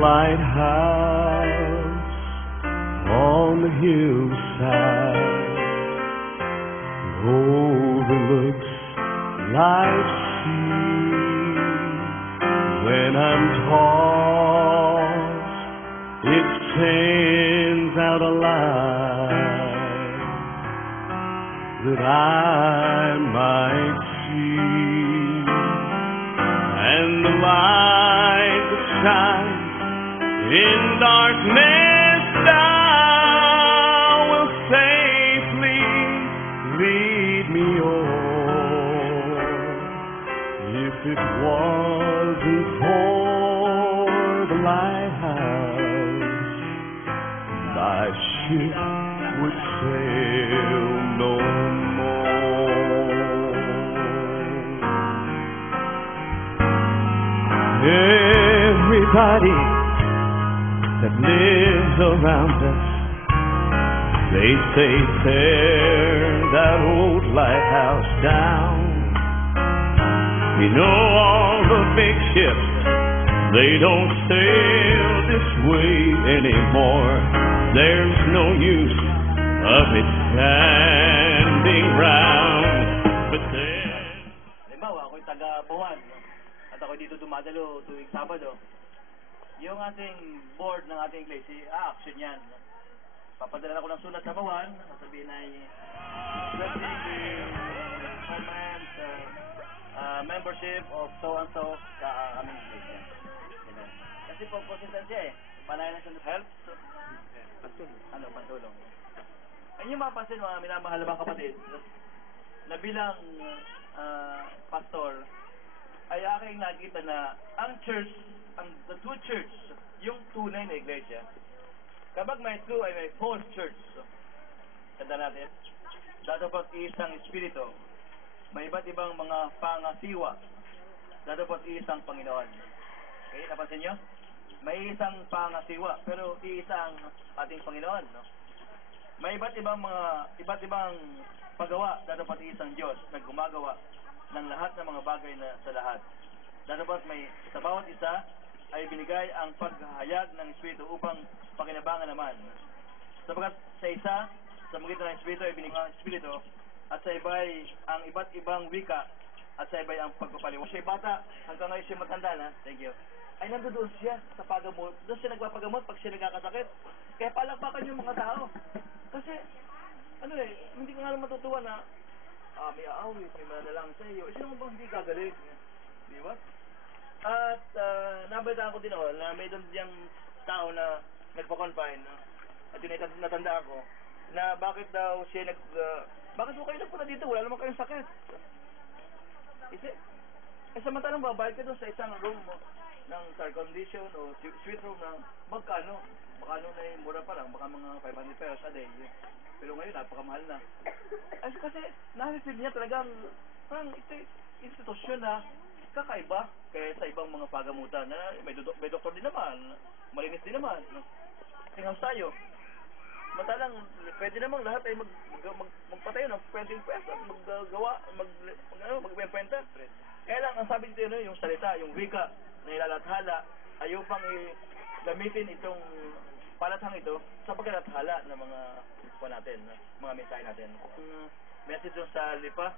lighthouse on the hillside overlooks life's sea. When I'm tossed, it sends out a light that I might see, and the light that shines in darkness thou will safely lead me on. If it wasn't for the lighthouse, thy ship would sail no more. Everybody that lives around us, they say tear that old lighthouse down. We know all the big ships, they don't sail this way anymore. There's no use of it standing round. But then, halimbawa, ako'y taga-Buwan, at ako'y dito dumadalo tuwing Sabado. Yung ating board ng ating iglesia, action yan. Papadala ko ng sulat sa Buwan, sabihin ay comments, membership of so-and-so sa aming iglesia. Kasi po, consistency panayan ng help, pantulong. Ang yung mapapansin mga minamahal mga kapatid, na bilang pastor, ay aking nakita na ang church, the true church, yung tunay na iglesia, kapag may true ay may false church. Tanda natin, dapat isang espiritu, may iba't ibang mga pangasiwa, dapat isang Panginoon. Okay, napansin nyo? May isang pangasiwa, pero iisang ating Panginoon. No? May iba't ibang paggawa, dapat isang Diyos na gumagawa ng lahat ng mga bagay na sa lahat. Dapat may sa bawat isa ay binigay ang paghahayag ng Espiritu upang pakinabangan naman. Sapagkat sa isa, sa magitan ng Espiritu ay binigay ang Espiritu, at sa iba ay ang iba't ibang wika, at sa iba ay ang pagpapaliwanag. Siya bata, hanggang ngayon siya matanda na, thank you, ay nandoon siya sa pagamot. Doon siya nagpapagamot pag siya nagkakasakit. Kaya palakpakan yung mga tao. Kasi, hindi ka nga lang matutuwa na may aawit, may manalangin sa iyo. Sino bang hindi gagaling? Di ba? At nabalitaan ko din na may doon diyang tao na nagpa-confine, at yun ay natanda ako, na bakit daw siya bakit mo kayo nagpunta dito? Wala naman kayong sakit. Kasi, samantalang babayad ka doon sa isang room ng air condition o suite room na magkano na yung mura pa lang, baka mga 500 pesos a day. Pero ngayon, napakamahal na. Ay, kasi, na-receive niya talagang, parang ito institusyon na kakaiba kaya sa ibang mga pagamutan na may doktor din naman, malinis din naman. Tingnan tayo. Matalang, pwede namang lahat ay magpatayo ng 20 pesos, magbenta. Kaya lang, ang sabi dito yung salita, yung wika na ilalathala, ayaw pang gamitin itong palathang ito sa pagkalathala ng mga mga mensahe natin. Message doon sa lipa,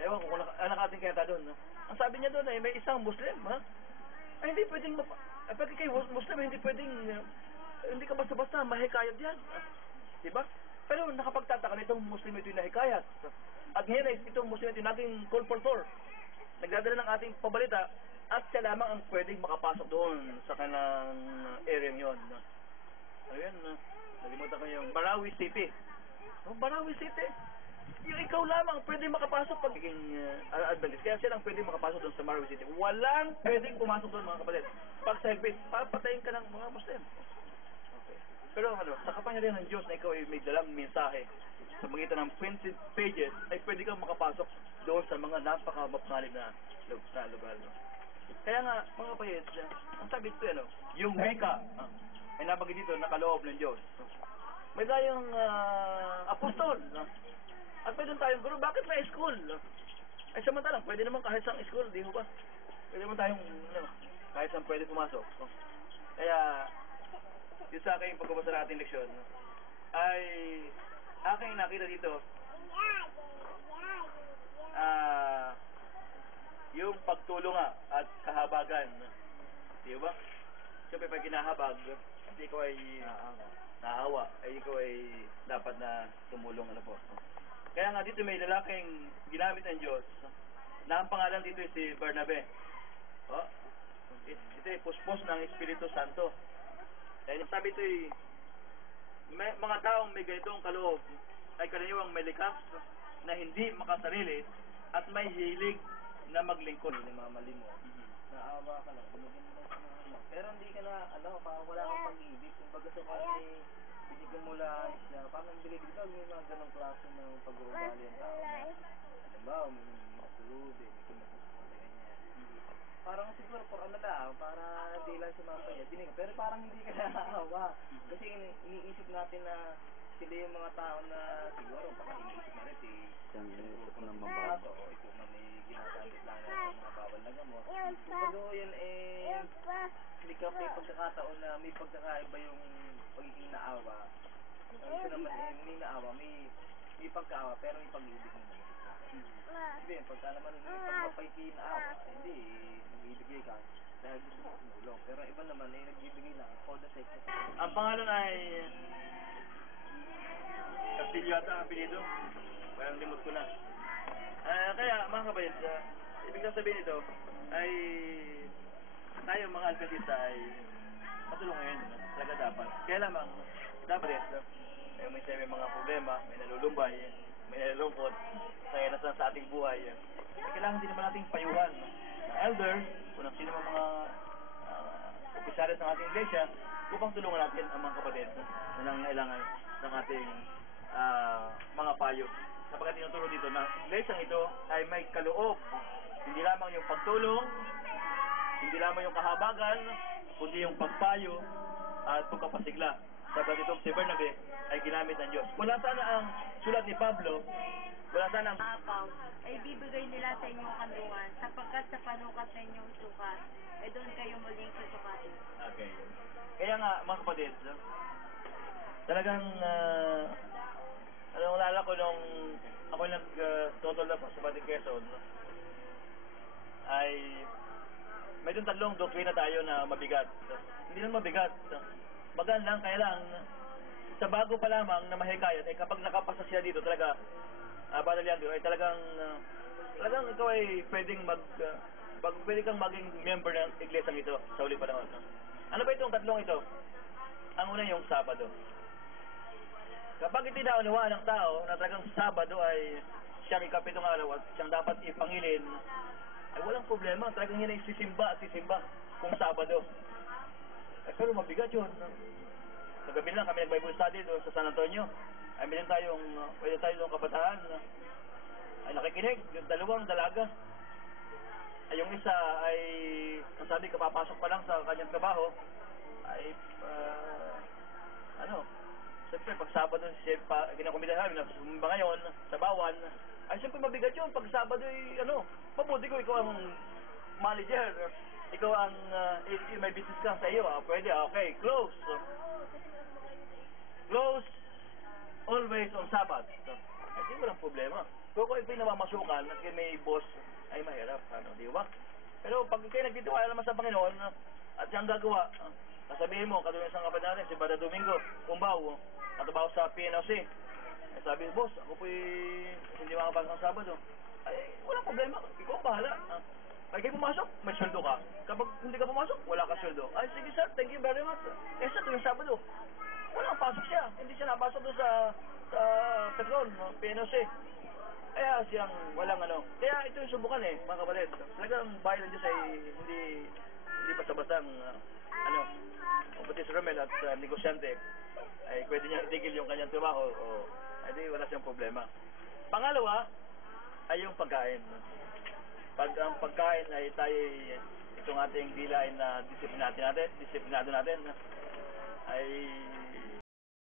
ewan ko kung nakating kaya doon. Ang sabi niya doon ay may isang Muslim, ay hindi pwedeng pag kayo Muslim, hindi pwedeng hindi ka basta-basta mahikayat yan, diba? Pero nakapagtataka na itong Muslim ito yung nahikayat, at ngayon ay itong Muslim ito yung nating colportor, nagdadala ng ating pabalita, at siya lamang ang pwedeng makapasok doon sa kanilang area yon. Ayun, nalimutan ko yung Marawi City. Marawi City, yung ikaw lamang pwedeng makapasok pagiging Adventist. Kaya siya lang pwedeng makapasok doon sa Marawi City. Walang pwedeng pumasok doon, mga kapatid. Pag sa higpit, papatayin ka ng mga Muslim. Okay. Pero sa kapangyarihan ng Diyos na ikaw ay may dalang mensahe sa magitan ng printed pages, ay pwede kang makapasok doon sa mga napaka-mapangalib na lugar. Kaya nga, mga kapatid, ang sabi ito, yung wika, ay nabagay dito, nakaloob ng Diyos. May tayong apostol, at pwede tayong guru. Bakit may school? Ay samantalang, pwede naman kahit sa school, di ba? Pwede naman tayong, kahit saan pwede pumasok. Kaya, yung sa aking pagbabasa ng ating leksyon, ay aking nakita dito, yung pagtulong nga at kahabagan. Di ba? Siyempre, pag kinahabag, hindi ko ay naawa, ay ikaw ay dapat na tumulong, ano po. Kaya nga dito may lalaking ginamit ng Diyos na ang pangalan dito ay si Bernabe. Oh, ito ay puspos ng Espiritu Santo. Kaya sabi ito ay mga taong may ganitong kaloob ay karaniwang may likas na hindi makasarili at may hilig na maglingkod. Namamali mo. Naawa ka lang, binigyan mo lang sa mga mo. Pero hindi ka na, parang wala kang pag-ibig. Kung baga sa kasi, binigyan mo lang na, parang binigyan ka, may mga ganong klase ng pag-uugali ang tao na, halimbawa, may matulubi, may kumakuskuli, ganyan. Parang siguro, para di lang sumapa niya, binigyan. Pero parang hindi ka naawa. Kasi iniisip natin na, sila yung mga tao na siguro, baka iniisip na rin Ito na mabaso, o ito na may ginagamit lang sa mga bawal na gamot. Pero yan hindi ka may pagkakataon na may pagkakaiba yung pagiging naawa. Ang isa naman may naawa, may pagkaawa, pero may pag-ibig naman. Hindi, pagka naman pagpapaitin naawa, hindi, mag-ibigay ka dahil gusto mo tumulong. Pero iba naman, nagbibigay lang for the sake of it. Ang pangalan ay Castillo ata ang apelido. Parang limot ko na. Kaya, mga kabayad, ibig sabihin ito ay tayo mga alkasista ay matulungan. Talaga dapat. Kaya lamang, dapat may mga problema, may nalulumbay, may nalulungkot, kaya nasa sa ating buhay. Kailangan din naman nating payuhan. Elder, kung sino mga opisyalis ng ating iglesia, upang tulungan natin ang mga kapatid na nangangailangan ng ating mga payo. Sapagkat tinuturo dito na iglesia ito ay may kaloob. Hindi lamang yung pagtulong, hindi lamang yung kahabagan, kundi yung pagpayo at pagkapasigla. Sapagkat itong si Bernabe ay ginamit ng Diyos. Wala sana ang sulat ni Pablo, wala sana ang ay bibigay nila sa inyong kanlungan sapagkat sa panukat na inyong sukat ay doon kayo muling susukatin. Okay. Kaya nga, mga kapatid, talagang naalala ko nung ako nag-total na sa Batik Quezon, ay may doon tatlong doktrina tayo na mabigat. Hindi lang mabigat. Magaan lang, kaya lang, sa bago pa lamang na mahikayat, ay kapag nakapasa siya dito, talaga, Brother Leandro, ay talagang ikaw ay pwedeng pwede kang maging member ng iglesia ito sa uli panahon. Ano ba itong tatlong ito? Ang una yung Sabado. Kapag itinaunawaan ng tao na talagang Sabado ay siyang ikapitong araw at siyang dapat ipangilin, ay walang problema. Talagang yan ay sisimba at sisimba kung Sabado. Pero mabigat yun. Nagabi lang kami nag-Bible study doon sa San Antonio. Ay meron tayong kabataan ay nakikinig, yung dalawang dalaga. Ay yung isa ay, ang sabi, kapapasok pa lang sa kanyang trabaho, ay, siyempre, pag Sabado, kinakumida namin, sumba ngayon, sa bawan, ay siyempre mabigat yun. Pag Sabado, mabuti ko, ikaw ang manager, ikaw ang, may business ka sa iyo, pwede, okay, close. Close, always on Sabbath. Hindi mo lang problema. Kung kayo pinamamasukan at may boss, ay mahirap, di ba? Pero pag kayo nagtitiwala naman sa Panginoon, at siyang gagawa, sasabihin mo, katulad ng isang kapatid natin, si Brother Domingo, Umbaw, katabaho sa PNOC. Ay sabi, boss, ako po'y hindi makapasok ng Sabado. Ay, walang problema, ikaw ang bahala. Pag kayo pumasok, may sweldo ka. Kapag hindi ka pumasok, wala ka sweldo. Ay, sige sir, thank you very much. Eh, sa tuwing Sabado, walang pasok siya. Hindi siya napasok doon sa Petron, PNOC. Kaya siyang walang Kaya ito yung subukan mga kapatid. Talagang bayan ng Diyos ay hindi basta-bastang pati si Romel at negosyante ay pwede niya itigil yung kanyang trabaho ay di wala siyang problema. Pangalawa ay yung pagkain. Pag ang pagkain ay tayo itong ating dilain na disiplinado natin ay